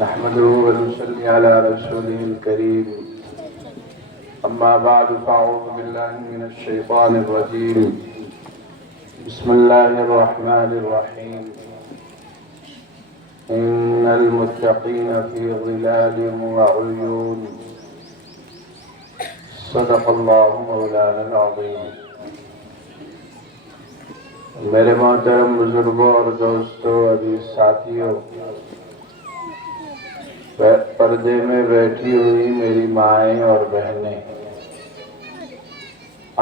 نحمده ونصلي على رسوله الكريم أما بعد فأعوذ بالله من الشيطان الرجيم بسم الله الرحمن الرحيم إن المتقين في ظلال وعيون صدق الله مولانا العظيم. میرے محترم بزرگوں اور دوستوں، عزیز ساتھیوں، پردے میں بیٹھی ہوئی میری مائیں اور بہنیں،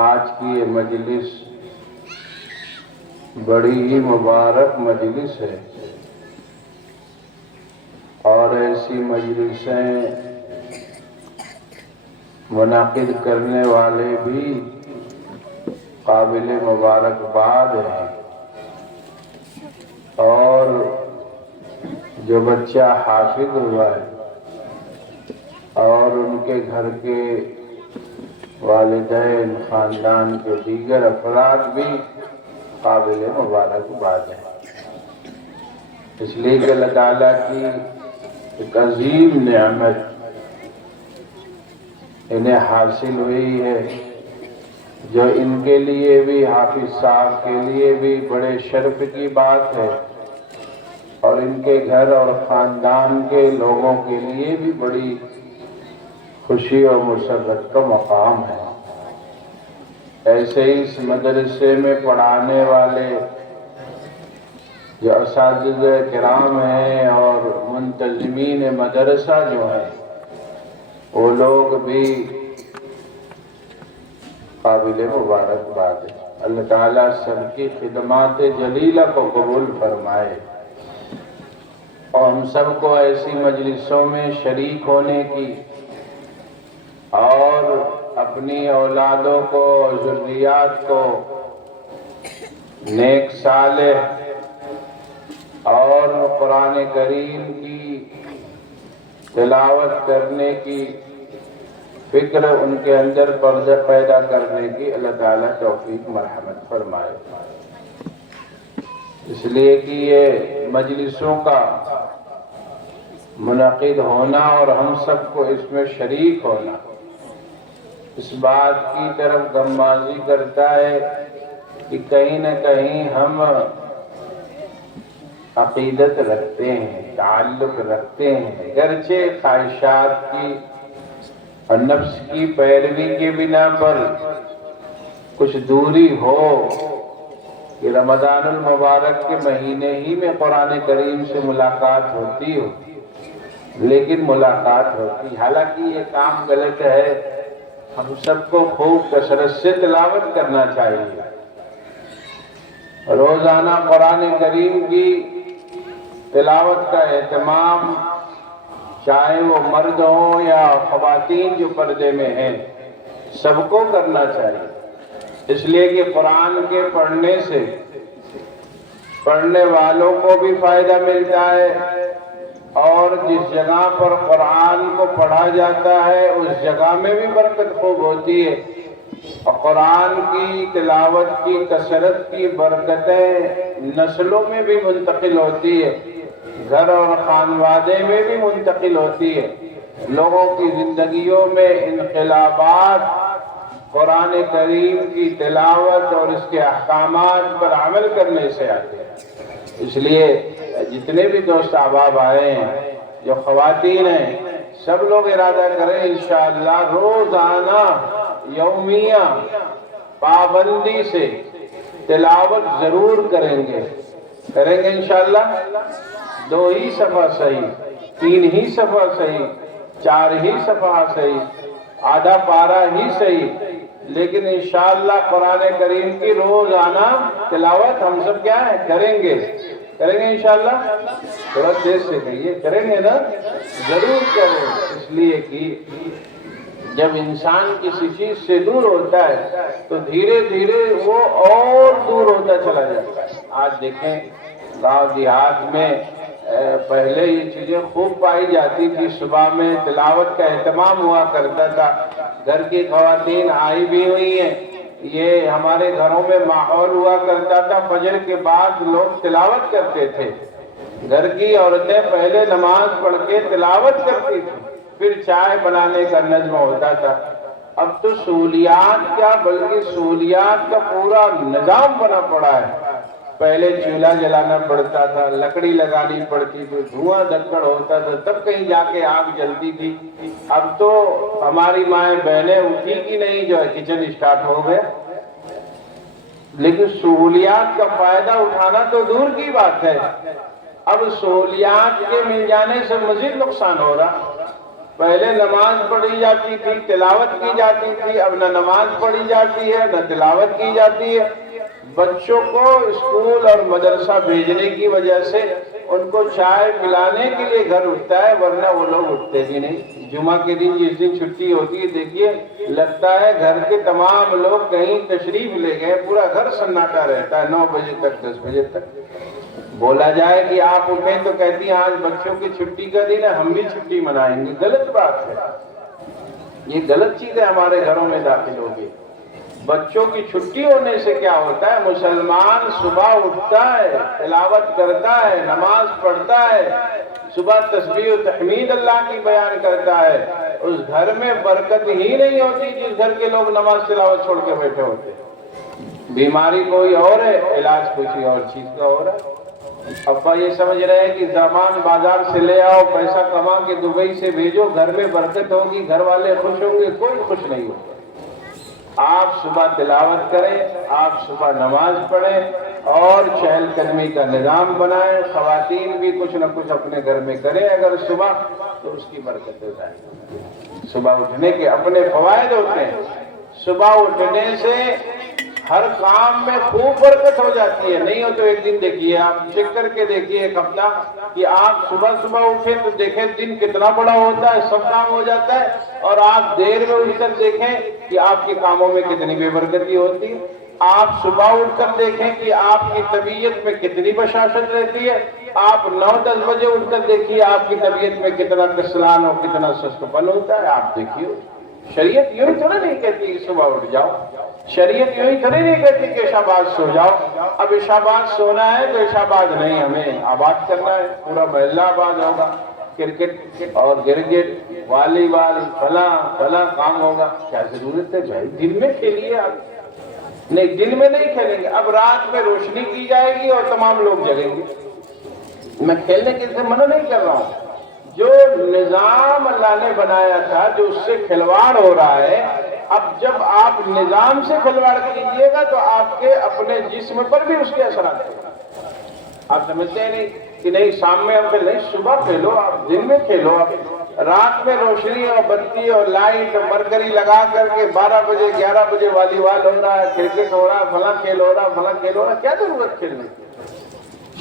آج کی یہ مجلس بڑی ہی مبارک مجلس ہے، اور ایسی مجلسیں منعقد کرنے والے بھی قابل مبارکباد ہیں، اور جو بچہ حافظ ہوا ہے اور ان کے گھر کے والدین، خاندان کے دیگر افراد بھی قابل مبارکباد ہیں، اس لیے کہ اللہ تعالیٰ کی ایک عظیم نعمت انہیں حاصل ہوئی ہے، جو ان کے لیے بھی، حافظ صاحب کے لیے بھی بڑے شرف کی بات ہے، اور ان کے گھر اور خاندان کے لوگوں کے لیے بھی بڑی خوشی اور مسرت کا مقام ہے۔ ایسے ہی اس مدرسے میں پڑھانے والے جو اساتذہ کرام ہیں اور منتظمین مدرسہ جو ہیں، وہ لوگ بھی قابل مبارکباد ہے۔ اللہ تعالیٰ سب کی خدمات جلیلہ کو قبول فرمائے، اور ہم سب کو ایسی مجلسوں میں شریک ہونے کی اور اپنی اولادوں کو، ذریات کو نیک صالح اور قرآن کریم کی تلاوت کرنے کی فکر ان کے اندر پیدا کرنے کی اللہ تعالیٰ توفیق مرحمت فرمائے۔ اس لیے کہ یہ مجلسوں کا منعقد ہونا اور ہم سب کو اس میں شریک ہونا اس بات کی طرف غمازی کرتا ہے کہ کہیں نہ کہیں ہم عقیدت رکھتے ہیں، تعلق رکھتے ہیں، گرچہ خواہشات کی اور نفس کی پیروی کے بنا پر کچھ دوری ہو کہ رمضان المبارک کے مہینے ہی میں قرآن کریم سے ملاقات ہوتی ہو، لیکن ملاقات ہوتی۔ حالانکہ یہ کام غلط ہے، ہم سب کو خوب کثرت سے تلاوت کرنا چاہیے، روزانہ قرآن کریم کی تلاوت کا اہتمام چاہے وہ مرد ہوں یا خواتین جو پردے میں ہیں، سب کو کرنا چاہیے، اس لیے کہ قرآن کے پڑھنے سے پڑھنے والوں کو بھی فائدہ ملتا ہے، اور جس جگہ پر قرآن کو پڑھا جاتا ہے اس جگہ میں بھی برکت خوب ہوتی ہے، اور قرآن کی تلاوت کی کثرت کی برکتیں نسلوں میں بھی منتقل ہوتی ہے، گھر اور خانوادے میں بھی منتقل ہوتی ہے، لوگوں کی زندگیوں میں انقلابات قرآن کریم کی تلاوت اور اس کے احکامات پر عمل کرنے سے آتے ہیں۔ اس لیے جتنے بھی دوست احباب آئے ہیں، جو خواتین ہیں، سب لوگ ارادہ کریں انشاءاللہ روزانہ یومیہ پابندی سے تلاوت ضرور کریں گے انشاءاللہ۔ 2 ہی صفحہ صحیح، 3 ہی صفحہ صحیح، 4 ہی صفحہ صحیح، آدھا پارہ ہی صحیح، لیکن انشاءاللہ قرآن کریم کی روزانہ تلاوت ہم سب کیا ہے کریں گے انشاءاللہ۔ تھوڑا دیر سے کہیے، کریں گے نا؟ ضرور کریں، اس لیے کہ جب انسان کسی چیز سے دور ہوتا ہے تو دھیرے دھیرے وہ اور دور ہوتا چلا جاتا ہے۔ آج دیکھیں گاؤں دیہات میں پہلے یہ چیزیں خوب پائی جاتی تھی، صبح میں تلاوت کا اہتمام ہوا کرتا تھا، گھر کی خواتین آئی بھی ہوئی ہیں، یہ ہمارے گھروں میں ماحول ہوا کرتا تھا، فجر کے بعد لوگ تلاوت کرتے تھے، گھر کی عورتیں پہلے نماز پڑھ کے تلاوت کرتی تھی، پھر چائے بنانے کا نظم ہوتا تھا۔ اب تو سہولیات کیا بلکہ سہولیات کا پورا نظام بنا پڑا ہے۔ پہلے چولہا جلانا پڑتا تھا، لکڑی لگانی پڑتی تھی، دھواں دھکڑ ہوتا تھا، تب کہیں جا کے آگ جلتی تھی۔ اب تو ہماری مائیں بہنیں اٹھی کی نہیں جو ہے کچن اسٹارٹ ہو گئے۔ لیکن سہولیات کا فائدہ اٹھانا تو دور کی بات ہے، اب سہولیات کے مل جانے سے مزید نقصان ہو رہا۔ پہلے نماز پڑھی جاتی تھی، تلاوت کی جاتی تھی، اب نہ نماز پڑھی جاتی ہے نہ تلاوت کی جاتی ہے۔ بچوں کو اسکول اور مدرسہ بھیجنے کی وجہ سے ان کو چائے پلانے کے لیے گھر اٹھتا ہے، ورنہ وہ لوگ اٹھتے بھی نہیں۔ جمعہ کے دن جس دن چھٹی ہوتی ہے دیکھیے لگتا ہے گھر کے تمام لوگ کہیں تشریف لے گئے، پورا گھر سناٹا رہتا ہے 9 بجے تک 10 بجے تک۔ بولا جائے کہ آپ اٹھیں تو کہتی ہیں آج بچوں کی چھٹی کا دن ہے، ہم بھی چھٹی منائیں گے۔ غلط بات ہے، یہ غلط چیز ہے ہمارے گھروں میں داخل ہوگی۔ بچوں کی چھٹی ہونے سے کیا ہوتا ہے؟ مسلمان صبح اٹھتا ہے، تلاوت کرتا ہے، نماز پڑھتا ہے، صبح تسبیح و تحمید اللہ کی بیان کرتا ہے، اس گھر میں برکت ہی نہیں ہوتی جس گھر کے لوگ نماز تلاوت چھوڑ کے بیٹھے ہوتے۔ بیماری کوئی اور ہے، علاج کسی اور چیز کا ہو رہا ہے۔ ابا یہ سمجھ رہے ہیں کہ سامان بازار سے لے آؤ، پیسہ کما کے دبئی سے بھیجو، گھر میں برکت ہوگی، گھر والے خوش ہوں گے، کوئی خوش نہیں ہوگا۔ آپ صبح تلاوت کریں، آپ صبح نماز پڑھیں اور چہل قدمی کا نظام بنائیں۔ خواتین بھی کچھ نہ کچھ اپنے گھر میں کریں اگر صبح، تو اس کی برکت ہو جائے گی۔ صبح اٹھنے کے اپنے فوائد ہوتے ہیں، صبح اٹھنے سے ہر کام میں خوب برکت ہو جاتی ہے۔ نہیں ہو تو ایک دن دیکھیے، آپ چیک کر کے دیکھیے ایک ہفتہ کہ آپ صبح اٹھیں تو دیکھیں دن کتنا بڑا ہوتا ہے، سب کام ہو جاتا ہے، اور آپ دیر میں اٹھ کر دیکھیں کہ آپ کے کاموں میں کتنی بے برکتی ہوتی ہے۔ آپ صبح اٹھ کر دیکھیں کہ آپ کی طبیعت میں کتنی بشاشت رہتی ہے۔ آپ 9-10 بجے اٹھ کر دیکھیے آپ کی طبیعت میں کتنا کسلان اور کتنا سست پن ہوتا ہے۔ آپ دیکھیے شریعت یوں ہی تھوڑا نہیں کہتی کہ صبح اٹھ جاؤ، شریعت یوں ہی تھوڑی نہیں کہتی کہ عشاء بعد سو جاؤ۔ اب عشاء بعد سونا ہے تو عشاء بعد نہیں، ہمیں آباد کرنا ہے، پورا محلہ آباد ہوگا، کرکٹ اور گرگٹ، والی بال، فلاں کام ہوگا۔ کیا ضرورت ہے بھائی؟ دن میں کھیلیے آپ۔ نہیں، دن میں نہیں کھیلیں گے، اب رات میں روشنی کی جائے گی اور تمام لوگ جگیں گے۔ میں کھیلنے کے لیے منع نہیں کر رہا ہوں، جو نظام اللہ نے بنایا تھا جو اس سے کھلواڑ ہو رہا ہے، اب جب آپ نظام سے کھلواڑ کیجئے گا تو آپ کے اپنے جسم پر بھی اس کے اثرات ہیں۔ آپ سمجھتے ہیں نہیں کہ نہیں شام میں ہم نہیں، صبح کھیلو، آپ دن میں کھیلو، آپ رات میں روشنی اور بتی اور لائٹ اور مرکری لگا کر کے 12 بجے 11 بجے والی بال ہو رہا ہے، کرکٹ ہو رہا ہے، فلاں کھیل ہو رہا ہے، فلاں کھیل ہو رہا ہے، کیا ضرورت کھیلنے کی؟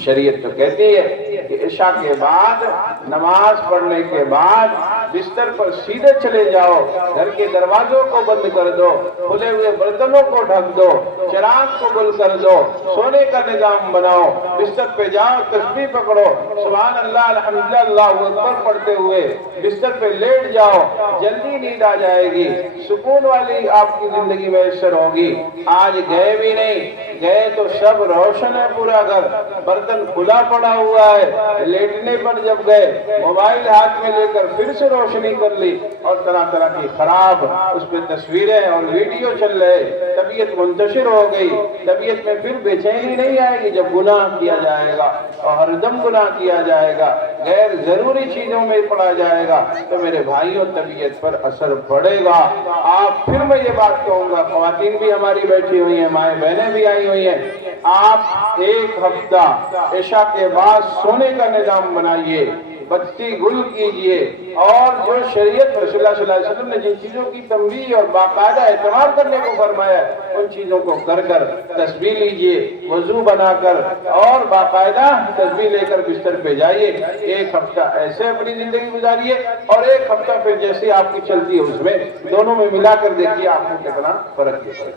شریعت تو کہتی ہے کہ عشاء کے بعد، نماز پڑھنے کے بعد بستر پر سیدھے چلے جاؤ، گھر کے دروازوں کو بند کر دو، کھلے ہوئے برتنوں کو ڈھک دو، چراغ کو گل کر دو، سونے کا نظام بناؤ، بستر پہ جاؤ، تسبیح پکڑو، سبحان اللہ الحمدللہ اللہ اکبر پڑھتے ہوئے بستر پہ لیٹ جاؤ، جلدی نیند آ جائے گی، سکون والی آپ کی زندگی میسر ہوگی۔ آج گئے بھی نہیں، گئے تو سب روشن ہے پورا گھر، برتن کھلا پڑا ہوا ہے، لیٹنے پر جب گئے موبائل ہاتھ میں لے کر پھر سے روشنی کر لی اور طرح طرح کی خراب اس پہ تصویریں اور ویڈیو چل رہے، طبیعت منتشر ہو گئی۔ طبیعت میں پھر بے چینی نہیں آئے گی جب گناہ کیا جائے گا اور ہر دم گناہ کیا جائے گا، غیر ضروری چیزوں میں پڑا جائے گا، تو میرے بھائیوں طبیعت پر اثر پڑے گا۔ آپ پھر میں یہ بات کہوں گا، خواتین بھی ہماری بیٹھی ہوئی ہیں، مائیں بہنیں بھی آئی ہوئی ہیں، آپ ایک ہفتہ عشاء کے بعد سونے کا نظام بنائیے، بتی گل کیجئے، اور جو شریعت رسول اللہ صلی اللہ علیہ وسلم نے جن چیزوں کی تنبیہ اور باقاعدہ اعتبار کرنے کو فرمایا ہے ان چیزوں کو کر کر تسبیح لیجئے، وضو بنا کر اور باقاعدہ تسبیح لے کر بستر پہ جائیے۔ ایک ہفتہ ایسے اپنی زندگی گزاریے اور ایک ہفتہ پھر جیسے آپ کی چلتی ہے اس میں دونوں میں ملا کر دیکھیے آپ کو کتنا فرق ہے۔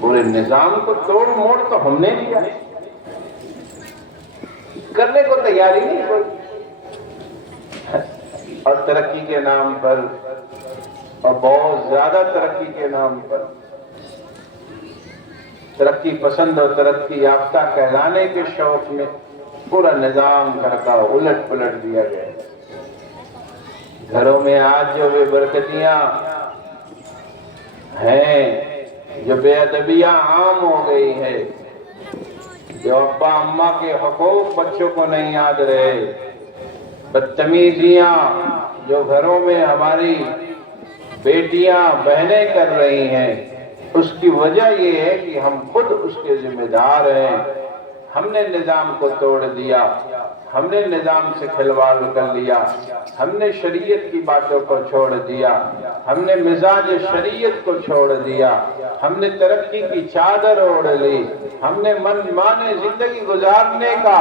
پورے نظام کو توڑ موڑ تو ہم نے لیا، کرنے کو تیاری نہیں کوئی، اور ترقی کے نام پر اور بہت زیادہ ترقی کے نام پر ترقی پسند اور ترقی یافتہ کہلانے کے شوق میں پورا نظام گھر کا الٹ پلٹ دیا گیا۔ گھروں میں آج جو بے برکتیاں ہیں، جو بے ادبیاں عام ہو گئی ہے، جو ابا اماں کے حقوق بچوں کو نہیں یاد رہے، بدتمیزیاں جو گھروں میں ہماری بیٹیاں بہنیں کر رہی ہیں، اس کی وجہ یہ ہے کہ ہم خود اس کے ذمہ دار ہیں۔ ہم نے نظام کو توڑ دیا، ہم نے نظام سے کھلواڑ کر لیا، ہم نے شریعت کی باتوں کو چھوڑ دیا، ہم نے مزاج شریعت کو چھوڑ دیا، ہم نے ترقی کی چادر اوڑھ لی، ہم نے من مانے زندگی گزارنے کا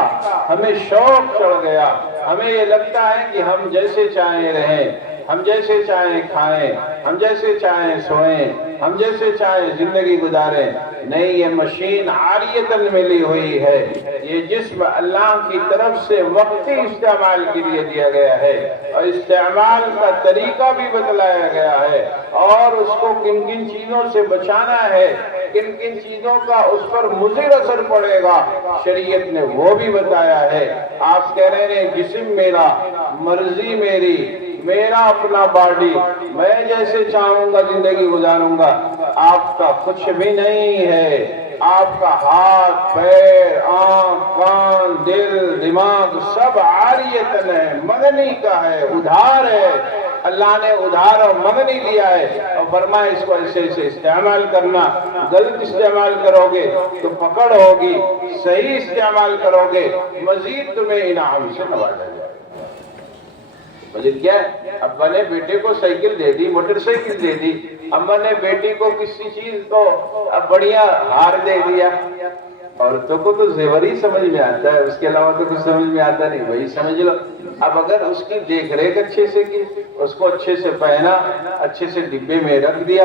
ہمیں شوق چڑھ گیا۔ ہمیں یہ لگتا ہے کہ ہم جیسے چاہیں رہیں، ہم جیسے چاہیں کھائیں، ہم جیسے چاہیں سوئیں، ہم جیسے چاہیں زندگی گزاریں۔ نہیں، یہ مشین عاریتاً ملی ہوئی ہے، یہ جسم اللہ کی طرف سے وقتی استعمال کے لیے دیا گیا ہے، اور استعمال کا طریقہ بھی بتلایا گیا ہے، اور اس کو کن کن چیزوں سے بچانا ہے، کن کن چیزوں کا اس پر مضر اثر پڑے گا، شریعت نے وہ بھی بتایا ہے۔ آپ کہہ رہے ہیں جسم میرا، مرضی میری، میرا اپنا باڈی، میں جیسے چاہوں گا زندگی گزاروں گا۔ آپ کا کچھ بھی نہیں ہے، آپ کا ہاتھ، پیر، آنکھ، کان، دل، دماغ سب عاریتاً ہے، مغنی کا ہے، ادھار ہے۔ اللہ نے ادھار اور مغنی لیا ہے، اور فرمایا اس کو ایسے ایسے استعمال کرنا۔ غلط استعمال کرو گے تو پکڑ ہوگی، صحیح استعمال کرو گے مزید تمہیں انعام سے نوازا جائے۔ مزید کیا ہے؟ ابا نے بیٹے کو سائیکل دے دی، موٹر سائیکل دے دی، اماں نے بیٹی کو کسی چیز کو بڑھیا ہار دے دیا۔ عورتوں کو تو زیور ہی سمجھ میں آتا ہے، اس کے علاوہ تو کچھ سمجھ میں آتا نہیں، وہی سمجھ لو۔ اب اگر اس کی دیکھ ریکھ اچھے سے کی، اس کو اچھے سے پہنا، اچھے سے ڈبے میں رکھ دیا،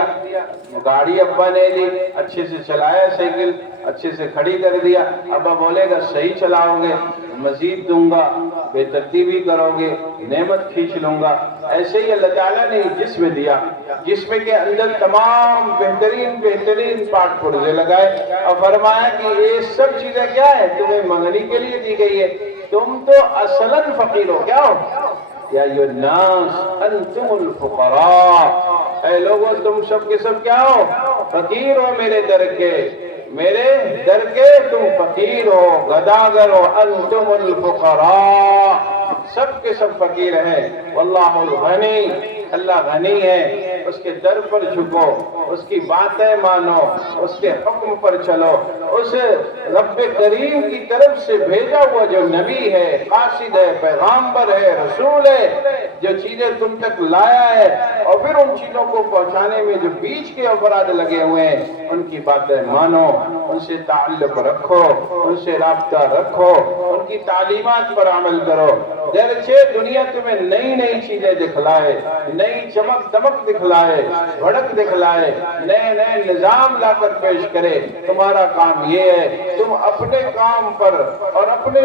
گاڑی ابا نے لی، اچھے سے چلایا سائیکل، اچھے سے کھڑی کر دیا، ابا بولے گا صحیح چلاؤ گے مزید دوں گا، بے ترتیبی کرو گے نعمت کھینچ لوں گا۔ ایسے ہی اللہ تعالیٰ نے جسم دیا، جسم کے اندر تمام بہترین بہترین پارٹ پرزے لگائے، اور فرمایا کہ یہ سب چیزیں کیا ہے تمہیں منگنی کے لیے دی گئی ہے، تم تو اصلاً فقیر ہو۔ کیا ہو؟ یا ایھا الناس انتم الفقراء، اے لوگوں تم سب کے سب کیا ہو؟ فقیر ہو میرے در کے، میرے در کے تم فقیر ہو، گداگر ہو۔ انتم الفقراء، سب کے سب فقیر ہیں۔ واللہ الغنی، اللہ غنی ہے، اس کے در پر جھکو، اس کی باتیں مانو، اس کے حکم پر چلو، اس رب کریم کی طرف سے بھیجا ہوا جو نبی ہے، قاصد ہے، پیغامبر ہے، رسول ہے، جو چیزیں تم تک لایا ہے، اور پھر ان چیزوں کو پہنچانے میں جو بیچ کے افراد لگے ہوئے ہیں ان کی باتیں مانو، ان سے تعلق رکھو، ان سے رابطہ رکھو، ان کی تعلیمات پر عمل کرو۔ گرچہ دنیا تمہیں نئی نئی چیزیں دکھلائے، نئی چمک دمک دکھلائے، بھڑک دکھلائے، نئے نئے نظام لا کر پیش کرے، تمہارا کام یہ ہے تم اپنے کام پر اور اپنے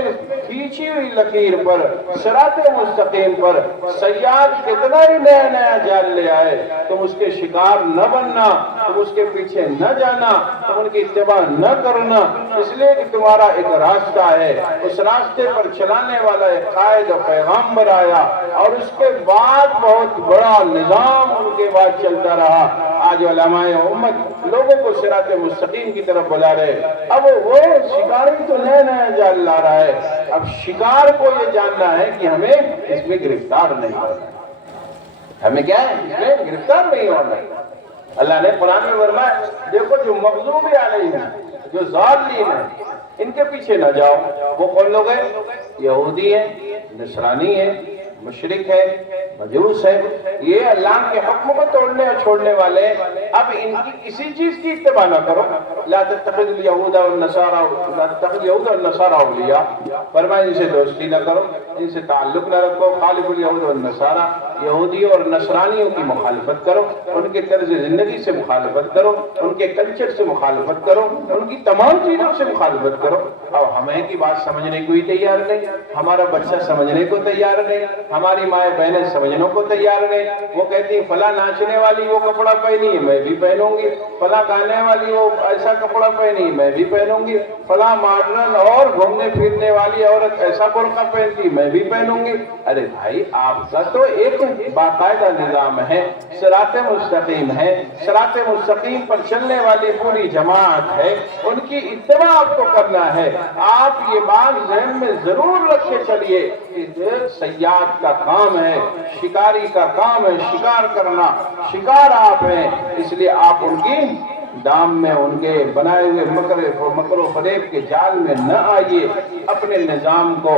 کھینچی ہوئی لکیر پر، صراط مستقیم پر، سیاد کتنا ہی نیا نیا جال لے آئے، تم اس کے شکار نہ بننا، تم اس کے پیچھے نہ جانا، تم ان کی اتباع نہ کرنا، اس لیے کہ تمہارا ایک راستہ ہے، اس راستے پر چلانے والا ایک قائد و پیغامبر آیا، اور اس کے بعد بہت بڑا نظام ان کے بعد چلتا رہا۔ آج علماء امت لوگوں کو صراط مستقیم کی طرف بلا رہے، اب وہ شکاری تو نیا نیا جال لا رہا ہے، اب شکار کو یہ جاننا ہے کہ ہمیں اس میں گرفتار نہیں ہونا، ہمیں کیا ہے اس میں گرفتار نہیں ہونا۔ اللہ نے قرآن میں فرمایا دیکھو جو مغضوب علیہم ہیں، جو ظالمین ہیں، ان کے پیچھے نہ جاؤ۔ وہ کون لوگ ہیں؟ یہودی ہیں، نصرانی ہیں، مشرک ہے، مجوس ہے، یہ اللہ کے حکم کو توڑنے اور چھوڑنے والے ہیں۔ اب ان کی کسی چیز کی اتباع نہ کرو۔ لا تتخذ اليهود والنصارى اولیاء، فرمایا ان سے دوستی نہ کرو، ان سے تعلق نہ رکھو۔ خالف اليهود والنصارى، یہودیوں اور نصرانیوں کی مخالفت کرو، ان کے طرز زندگی سے مخالفت کرو، ان کے کلچر سے مخالفت کرو، ان کی تمام چیزوں سے مخالفت کرو، اور ہمیں کی بات سمجھنے کو ہی تیار نہیں، ہمارا بچہ سمجھنے کو تیار نہیں، ہماری مائیں بہنیں سمجھنے کو تیار نہیں۔ وہ کہتی ہیں فلاں ناچنے والی وہ کپڑا پہنی ہے میں بھی پہنوں گی، فلاں گانے والی وہ ایسا کپڑا پہنی ہے میں بھی پہنوں گی، فلاں ماڈرن اور گھومنے پھرنے والی عورت ایسا برقع پہنتی میں بھی پہنوں گی۔ ارے بھائی آپ کا تو ایک باقاعدہ نظام ہے، صراط مستقیم ہے، صراط مستقیم پر چلنے والی پوری جماعت ہے، ان کی اتباع آپ کو کرنا ہے۔ آپ یہ بات ذہن میں ضرور رکھ کے چلیے کہ صیاد کا کام ہے، شکاری کا کام ہے شکار کرنا، شکار آپ ہیں، اس لیے آپ ان کی دام میں ان کے بنائے ہوئے مکر و فریب کے جال میں نہ آئیے، اپنے نظام کو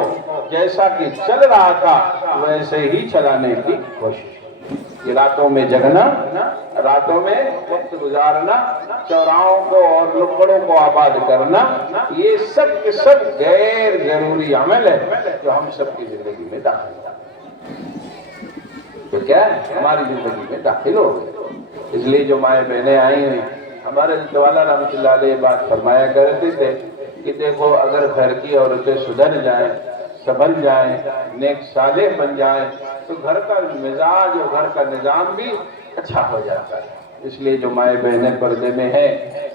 جیسا کہ چل رہا تھا ویسے ہی چلانے کی کوشش۔ یہ راتوں میں جگنا، راتوں میں وقت گزارنا، چوراہوں کو اور نکڑوں کو آباد کرنا، یہ سب کے سب غیر ضروری عمل ہے جو ہم سب کی زندگی میں داخل ہے، تو کیا ہے ہماری زندگی میں داخل ہو گئے۔ اس لیے جو مائیں بہنیں آئی ہیں، ہمارے حضرت والا رحمۃ اللہ علیہ بات فرمایا کرتے تھے کہ دیکھو اگر گھر کی عورتیں سدھر جائیں، سنبھل جائیں، نیک صالح بن جائیں تو گھر کا مزاج اور گھر کا نظام بھی اچھا ہو جاتا ہے۔ اس لیے جو مائیں بہنیں پردے میں ہیں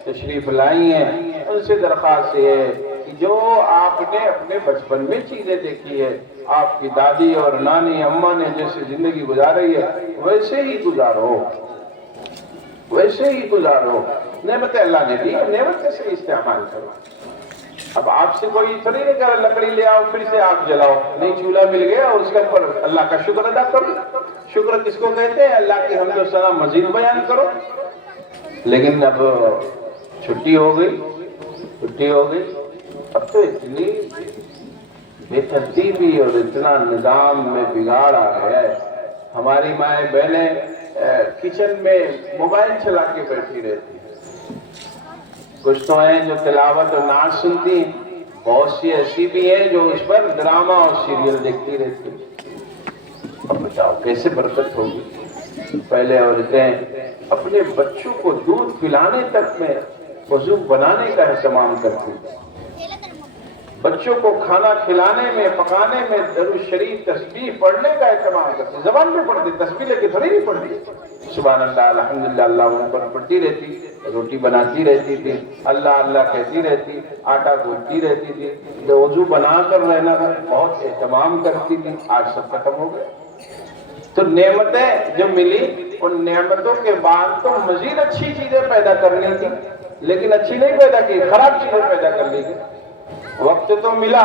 تشریف لائی ہیں، ان سے درخواست یہ ہے کہ جو آپ نے اپنے بچپن میں چیزیں دیکھی ہے، آپ کی دادی اور نانی اماں نے جیسے زندگی گزاری ہے ویسے ہی گزارو، ویسے ہی گزارو۔ نعمتیں اللہ نے دی، نعمتیں سے استعمال کرو۔ اب آپ سے کوئی تھوڑی نہیں کہہ رہا لکڑی لے آؤ پھر سے آگ جلاؤ، نہیں چولہا مل گیا اس کے اوپر اللہ کا شکر ادا کرو۔ شکر کس کو کہتے ہیں؟ اللہ کی حمد و ثنا مزید بیان کرو۔ لیکن اب چھٹی ہو گئی، چھٹی ہو گئی، اب تو اتنی بے ترتیبی اور اتنا نظام میں بگاڑ آ گیا ہے، ہماری مائیں بہنیں کچن میں موبائل چلا کے بیٹھی رہتی ہیں۔ کچھ تو ہیں جو تلاوت اور نعت سنتی ہیں، بہت سی ایسی بھی ہیں جو اس پر ڈرامہ اور سیریل دیکھتی رہتی ہیں۔ اب بتاؤ کیسے برکت ہوگی؟ پہلے عورتیں اپنے بچوں کو دودھ پلانے تک میں وضو بنانے کا اہتمام کرتی ہیں، بچوں کو کھانا کھلانے میں پکانے میں درود شریف تسبیح پڑھنے کا اہتمام کرتی، زبان میں پڑھتی، تسبیح لے کے تھوڑی نہیں پڑھتی، سبحان اللہ الحمدللہ اللہ اکبر پڑھتی رہتی، روٹی بناتی رہتی تھی، اللہ اللہ کہتی رہتی، آٹا گوندتی رہتی تھی، وضو بنا کر رہنا تھا، بہت اہتمام کرتی تھی، آج سب ختم ہو گئے۔ تو نعمتیں جو ملی ان نعمتوں کے بعد تو مزید اچھی چیزیں پیدا کرنی تھی، لیکن اچھی نہیں پیدا کی، خراب چیزیں پیدا کر لی گئی۔ وقت تو ملا،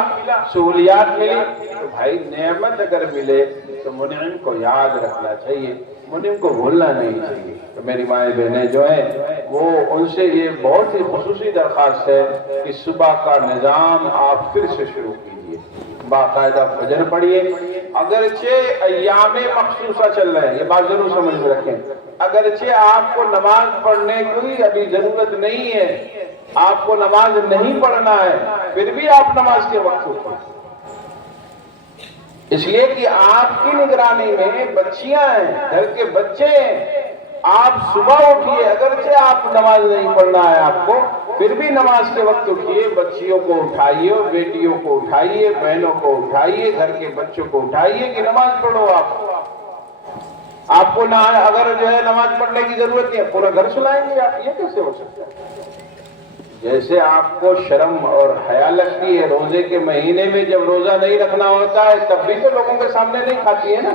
سہولیات ملی، تو بھائی نعمت اگر ملے تو منعم کو یاد رکھنا چاہیے، منعم کو بھولنا نہیں چاہیے۔ تو میری مائیں بہنیں جو ہیں وہ ان سے یہ بہت ہی خصوصی درخواست ہے کہ صبح کا نظام آپ پھر سے شروع کیجیے، باقاعدہ فجر پڑھیے، اگرچہ ایام مخصوصہ چل رہے ہیں، یہ بات ضرور سمجھ میں رکھیں، اگرچہ آپ کو نماز پڑھنے کی ابھی ضرورت نہیں ہے، آپ کو نماز نہیں پڑھنا ہے، پھر بھی آپ نماز کے وقت اٹھیں، اس لیے کہ آپ کی نگرانی میں بچیاں ہیں، گھر کے بچے ہیں، آپ صبح اٹھیے، اگرچہ آپ نماز نہیں پڑھنا ہے آپ کو، پھر بھی نماز کے وقت اٹھیے، بچیوں کو اٹھائیے، بیٹیوں کو اٹھائیے، بہنوں کو اٹھائیے، گھر کے بچوں کو اٹھائیے کہ نماز پڑھو۔ آپ کو نہ اگر جو ہے نماز پڑھنے کی ضرورت نہیں ہے، پورا گھر سلائیں گے آپ، یہ کیسے ہو سکتا ہے؟ جیسے آپ کو شرم اور حیا لگتی ہے روزے کے مہینے میں، جب روزہ نہیں رکھنا ہوتا ہے تب بھی تو لوگوں کے سامنے نہیں کھاتی ہے نا،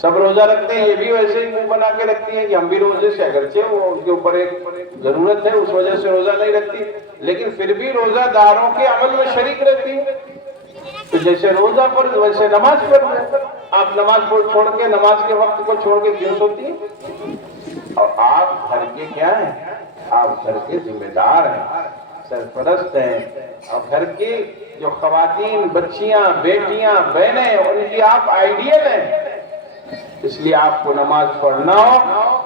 سب روزہ رکھتے ہیں، یہ بھی ویسے ہی منہ بنا کے رکھتی ہیں کہ ہم بھی روزے سے، اگرچہ وہ ان کے اوپر ایک ضرورت ہے اس وجہ سے روزہ نہیں رکھتی، لیکن پھر بھی روزہ داروں کے عمل میں شریک رہتی ہے۔ تو جیسے روزہ فرض ویسے نماز فرض ہے، آپ نماز چھوڑ کے، نماز کے وقت کو چھوڑ کے کیوں سوتی ہیں؟ اور آپ گھر کے کیا ہیں؟ آپ گھر کے ذمہ دار ہیں، سرپرست ہیں، اور گھر کی جو خواتین، بچیاں، بیٹیاں، بہنیں، ان کی آپ آئیڈیل ہیں۔ اس لیے آپ کو نماز پڑھنا ہو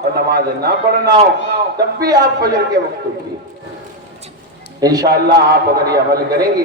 اور نماز نہ پڑھنا ہو تب بھی آپ فجر کے وقت اٹھیے۔ انشاءاللہ آپ اگر یہ عمل کریں گی